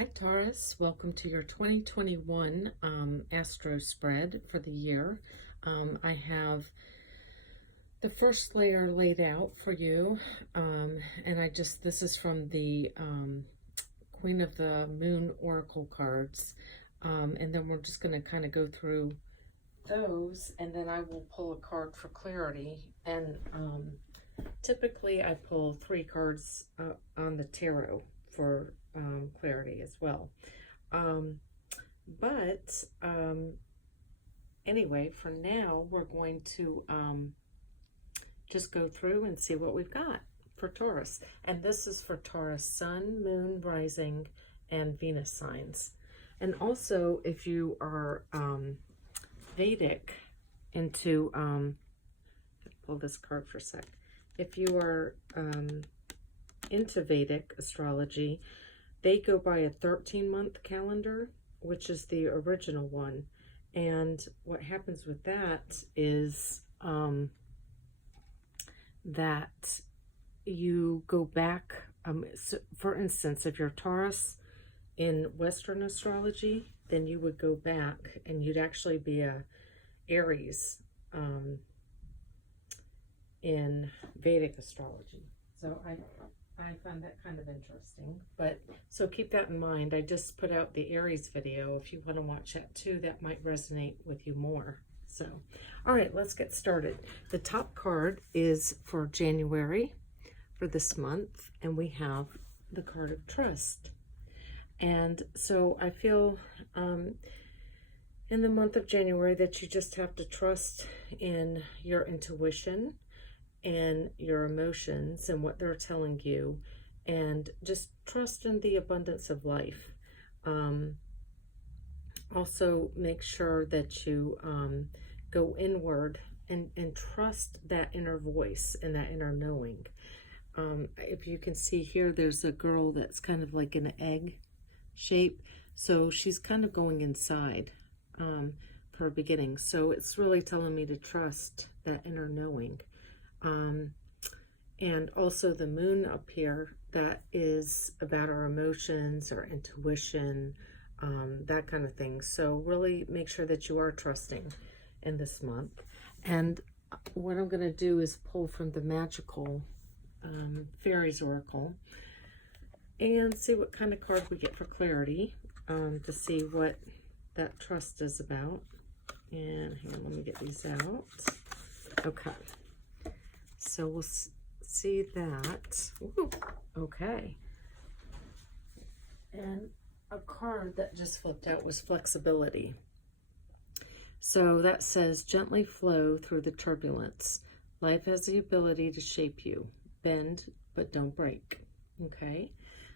Hi Taurus, welcome to your 2021 Astro spread for the year. I have the first layer laid out for you, and this is from the Queen of the Moon Oracle cards, and then we're just going to kind of go through those, and then I will pull a card for clarity. And typically I pull 3 cards on the tarot for clarity as well. Anyway, for now, we're going to just go through and see what we've got for Taurus. And this is for Taurus Sun, Moon, Rising, and Venus signs. And also, if you are Vedic into, pull this card for a sec. If you are into Vedic astrology, they go by a 13-month calendar, which is the original one. And what happens with that is that you go back. So for instance, if you're Taurus in Western astrology, then you would go back and you'd actually be a Aries in Vedic astrology. So I found that kind of interesting. But so keep that in mind. I just put out the Aries video. If you want to watch that too, that might resonate with you more. So, all right, let's get started. The top card is for January, for this month, and we have the card of trust. And so I feel in the month of January that you just have to trust in your intuition and your emotions and what they're telling you, and just trust in the abundance of life. Also make sure that you go inward and trust that inner voice and that inner knowing. If you can see here, there's a girl that's kind of like an egg shape, so she's kind of going inside for a beginning. So it's really telling me to trust that inner knowing. And also the moon up here, that is about our emotions, our intuition, that kind of thing. So really make sure that you are trusting in this month. And what I'm going to do is pull from the magical fairies oracle and see what kind of card we get for clarity, to see what that trust is about. And hang on, let me get these out. Okay. So we'll see that. Ooh, okay. And a card that just flipped out was flexibility. So that says, gently flow through the turbulence. Life has the ability to shape you. Bend, but don't break. Okay.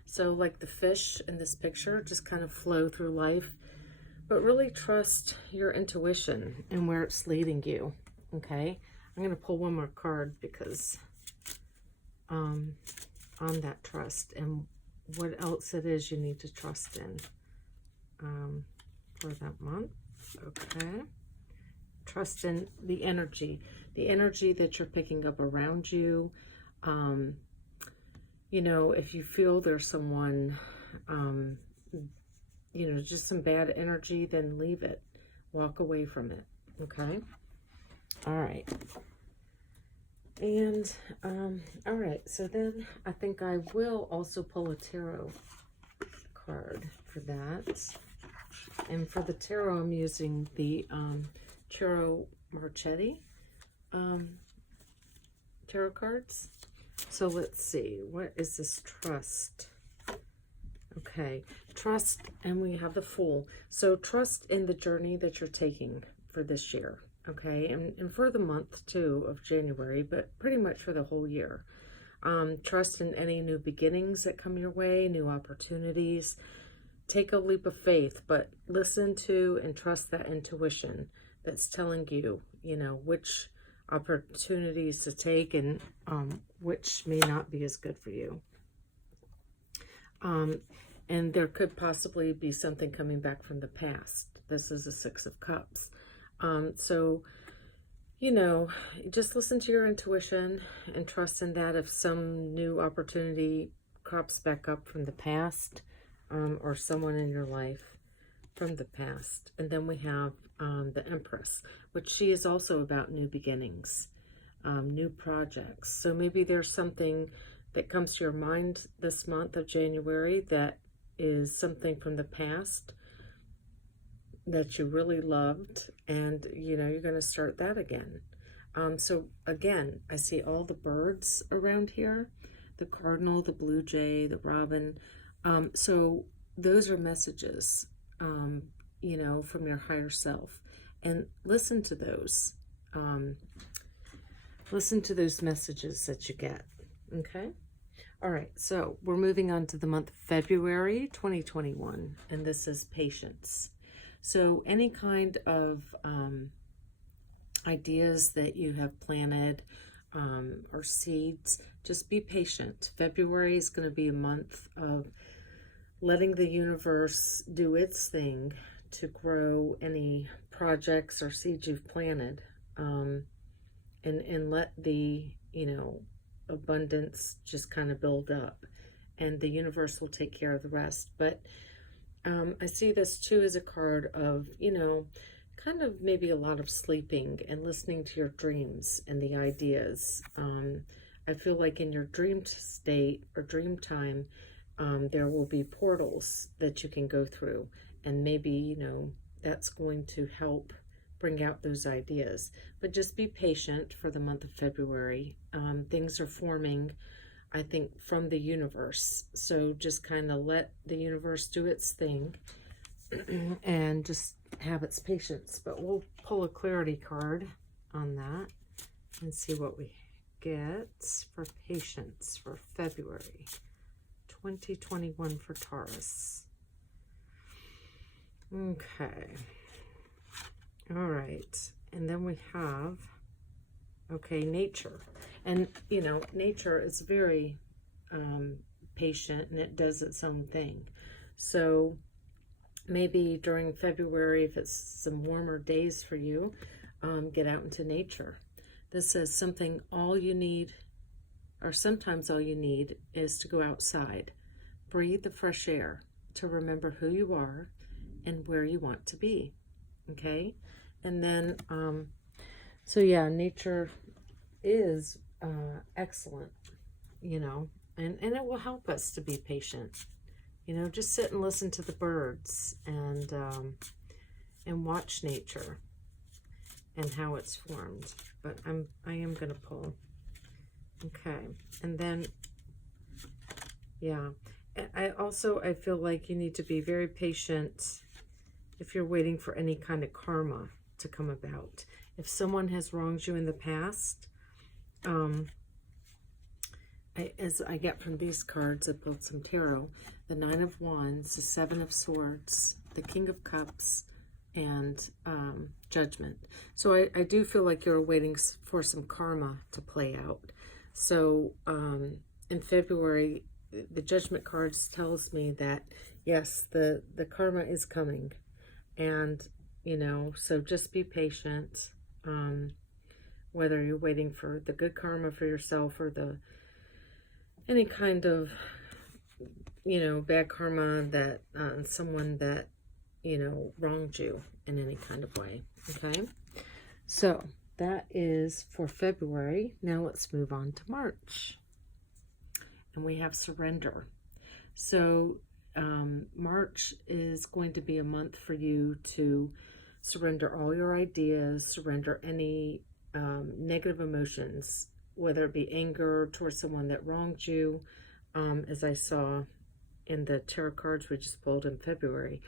So like the fish in this picture, just kind of flow through life, but really trust your intuition and where it's leading you. Okay. I'm going to pull one more card because on that trust and what else it is you need to trust in for that month. Okay. Trust in the energy that you're picking up around you. You know, if you feel there's someone, you know, just some bad energy, then leave it. Walk away from it. Okay. All right. And, all right, so then I think I will also pull a tarot card for that. And for the tarot, I'm using the Tarot Marchetti tarot cards. So let's see, what is this trust? Okay, trust, and we have the Fool. So trust in the journey that you're taking for this year. Okay, and for the month too of January, but pretty much for the whole year. Trust in any new beginnings that come your way, new opportunities. Take a leap of faith, but listen to and trust that intuition that's telling you, you know, which opportunities to take and which may not be as good for you. And there could possibly be something coming back from the past. This is a 6 of Cups. So, you know, just listen to your intuition and trust in that. If some new opportunity crops back up from the past, or someone in your life from the past. And then we have the Empress, which she is also about new beginnings, new projects. So maybe there's something that comes to your mind this month of January that is something from the past that you really loved, and you know you're going to start that again. So again, I see all the birds around here, the cardinal, the blue jay, the robin. So those are messages, you know, from your higher self, and listen to those. Listen to those messages that you get. Okay. All right, so we're moving on to the month of February 2021, and this is patience. So any kind of ideas that you have planted or seeds, just be patient. February is going to be a month of letting the universe do its thing to grow any projects or seeds you've planted, and let the, you know, abundance just kind of build up, and the universe will take care of the rest. But I see this too as a card of, you know, kind of maybe a lot of sleeping and listening to your dreams and the ideas. I feel like in your dream state or dream time, there will be portals that you can go through, and maybe, you know, that's going to help bring out those ideas. But just be patient for the month of February. Things are forming, I think, from the universe. So just kind of let the universe do its thing and just have its patience. But we'll pull a clarity card on that and see what we get for patience for February 2021 for Taurus. Okay. All right. And then we have, okay, nature. And, you know, nature is very patient, and it does its own thing. So maybe during February, if it's some warmer days for you, get out into nature. This says something all you need, or sometimes all you need, is to go outside, breathe the fresh air, to remember who you are and where you want to be. Okay? And then, so yeah, nature is excellent, you know, and it will help us to be patient. You know, just sit and listen to the birds and watch nature and how it's formed. But I am going to pull. Okay. And then, yeah, I feel like you need to be very patient if you're waiting for any kind of karma to come about. If someone has wronged you in the past, as I get from these cards, I pulled some tarot, the Nine of Wands, the Seven of Swords, the King of Cups, and Judgment. So I do feel like you're waiting for some karma to play out. So in February, the Judgment cards tells me that, yes, the karma is coming. And, you know, so just be patient, whether you're waiting for the good karma for yourself or any kind of, you know, bad karma that someone that, you know, wronged you in any kind of way. Okay, so that is for February. Now let's move on to March, and we have surrender. So March is going to be a month for you to surrender all your ideas, surrender any negative emotions, whether it be anger towards someone that wronged you, as I saw in the tarot cards we just pulled in February.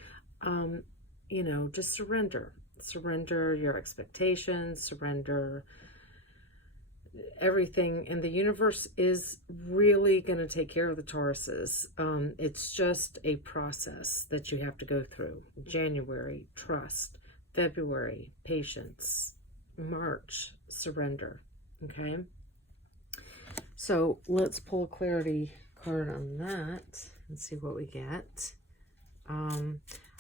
You know, just surrender. Surrender your expectations, surrender everything, and the universe is really going to take care of the Tauruses. It's just a process that you have to go through. January, trust. February, patience. March, surrender. Okay, so let's pull a clarity card on that and see what we get.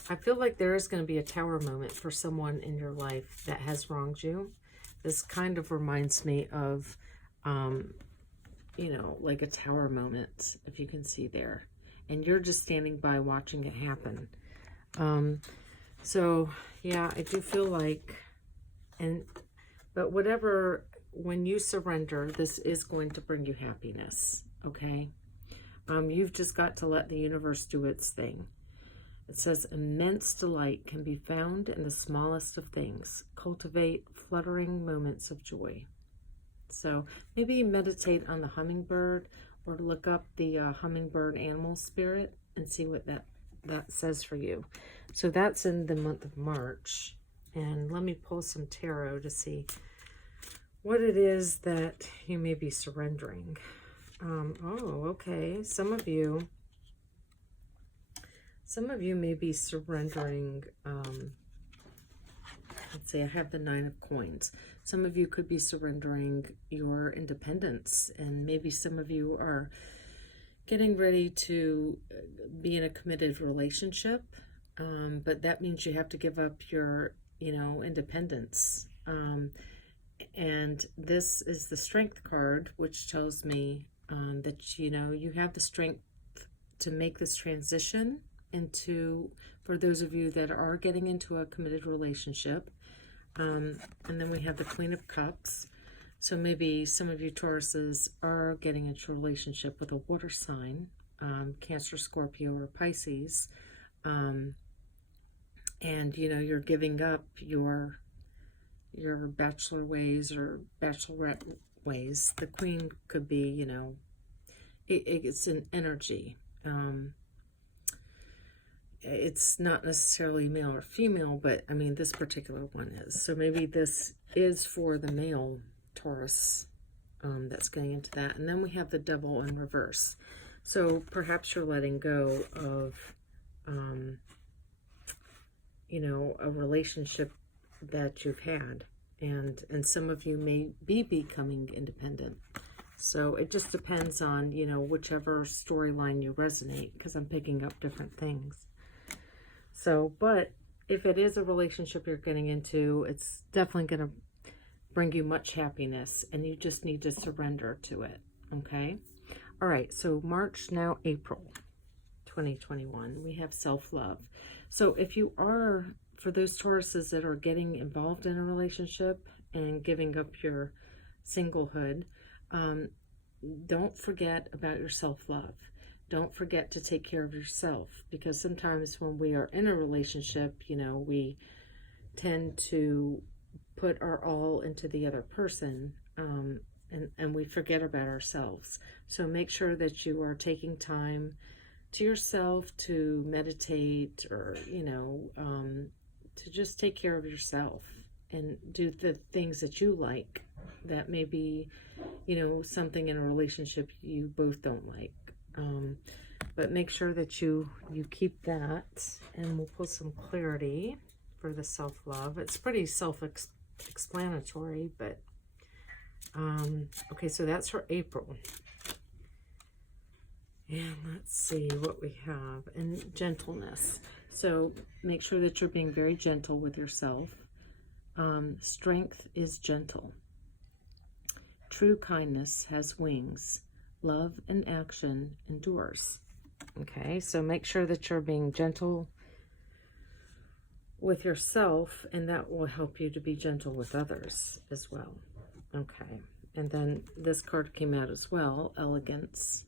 I feel like there is going to be a tower moment for someone in your life that has wronged you. This kind of reminds me of, you know, like a tower moment, if you can see there. and you're just standing by watching it happen. So yeah, I do feel like, but whatever, when you surrender, this is going to bring you happiness, okay? You've just got to let the universe do its thing. It says, immense delight can be found in the smallest of things. Cultivate fluttering moments of joy. So maybe meditate on the hummingbird, or look up the hummingbird animal spirit and see what that says for you. So that's in the month of March. And let me pull some tarot to see what it is that you may be surrendering. Oh, okay. Some of you may be surrendering, let's see, I have the 9 of coins. Some of you could be surrendering your independence, and maybe some of you are getting ready to be in a committed relationship, but that means you have to give up your, independence. And this is the Strength card, which tells me that, you have the strength to make this transition into, for those of you that are getting into a committed relationship. And then we have the Queen of Cups. So maybe some of you Tauruses are getting into a relationship with a water sign, Cancer, Scorpio, or Pisces. And, you're giving up your bachelor ways or bachelorette ways. The Queen could be, it's an energy. It's not necessarily male or female, but I mean, this particular one is. So maybe this is for the male Taurus that's getting into that. And then we have the Devil in reverse. So perhaps you're letting go of, a relationship that you've had. And some of you may be becoming independent. So it just depends on, whichever storyline you resonate, because I'm picking up different things. So, but if it is a relationship you're getting into, it's definitely going to bring you much happiness, and you just need to surrender to it, okay? All right, so March, now April 2021, we have self-love. So if you are, for those Tauruses that are getting involved in a relationship and giving up your singlehood, don't forget about your self-love. Don't forget to take care of yourself, because sometimes when we are in a relationship, we tend to put our all into the other person, and we forget about ourselves. So make sure that you are taking time to yourself to meditate, or, to just take care of yourself and do the things that you like. That may be, something in a relationship you both don't like. But make sure that you keep that, and we'll put some clarity for the self-love. It's pretty self-explanatory, but okay, so that's for April. And let's see what we have. And gentleness. So make sure that you're being very gentle with yourself. Strength is gentle. True kindness has wings. Love and action endures. Okay, so make sure that you're being gentle with yourself, and that will help you to be gentle with others as well. Okay, and then this card came out as well, Elegance,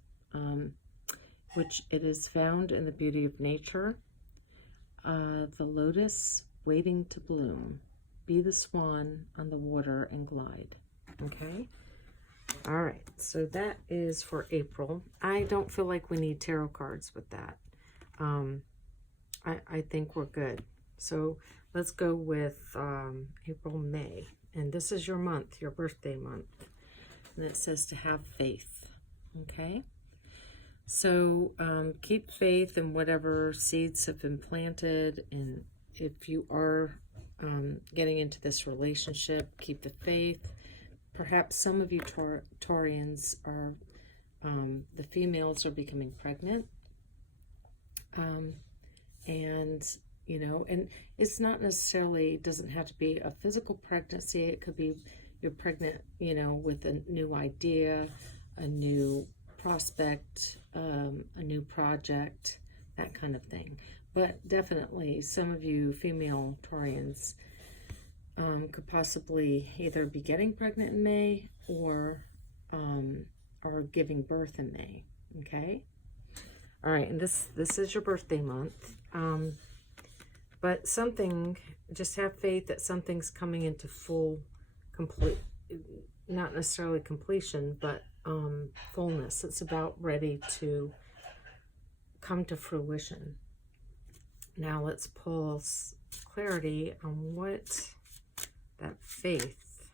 which it is found in the beauty of nature. The lotus waiting to bloom. Be the swan on the water and glide. Okay. All right, so that is for April. I don't feel like we need tarot cards with that. I think we're good. So let's go with April, May. And this is your month, your birthday month. And it says to have faith. Okay? So keep faith in whatever seeds have been planted. And if you are getting into this relationship, keep the faith. Perhaps some of you Taurians are, the females are becoming pregnant. And, and it's not necessarily, doesn't have to be a physical pregnancy. It could be you're pregnant, with a new idea, a new prospect, a new project, that kind of thing. But definitely some of you female Taurians could possibly either be getting pregnant in May or giving birth in May. Okay. All right. And this is your birthday month. But something, just have faith that something's coming into full, complete, not necessarily completion, but fullness. It's about ready to come to fruition. Now let's pull clarity on what that faith.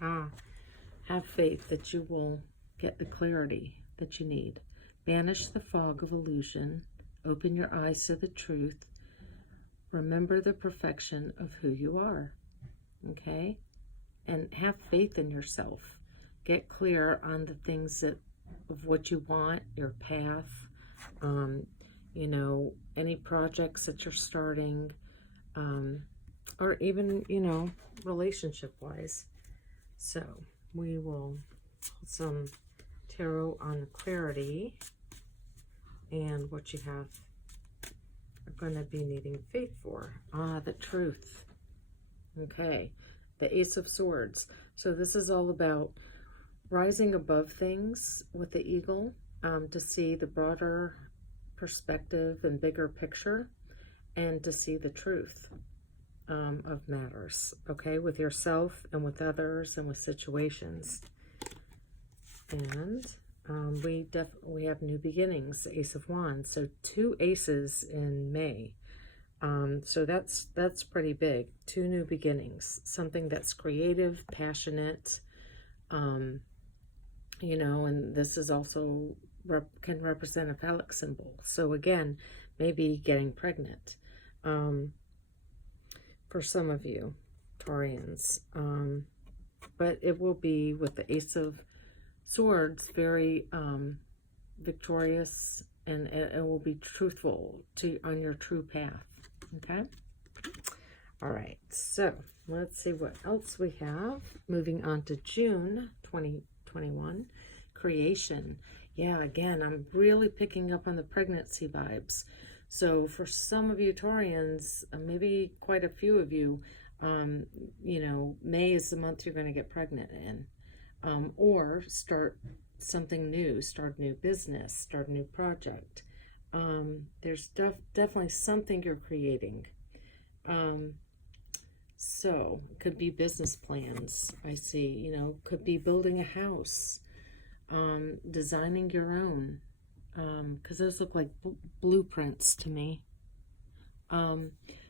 Have faith that you will get the clarity that you need. Banish the fog of illusion. Open your eyes to the truth. Remember the perfection of who you are. Okay? And have faith in yourself. Get clear on the things of what you want, your path, you know, any projects that you're starting, or even, you know, relationship-wise. So we will pull some tarot on clarity and what you are going to be needing faith for. The truth. Okay. The Ace of Swords. So this is all about rising above things with the eagle, to see the broader perspective and bigger picture, and to see the truth of matters, okay, with yourself and with others and with situations. And we have new beginnings, Ace of Wands. So 2 aces in May. So that's pretty big. 2 new beginnings, something that's creative, passionate, you know, and this is also can represent a phallic symbol. So again, maybe getting pregnant for some of you Taurians, but it will be with the Ace of Swords, very victorious, and it will be truthful on your true path. Okay. All right. So let's see what else we have. Moving on to June 2021, creation. Yeah, again, I'm really picking up on the pregnancy vibes. So for some of you Taurians, maybe quite a few of you, you know, May is the month you're going to get pregnant in, or start something new, start a new business, start a new project. There's definitely something you're creating. So it could be business plans. I see, you know, could be building a house, designing your own, because those look like blueprints to me.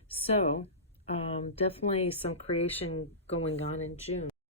So definitely some creation going on in June.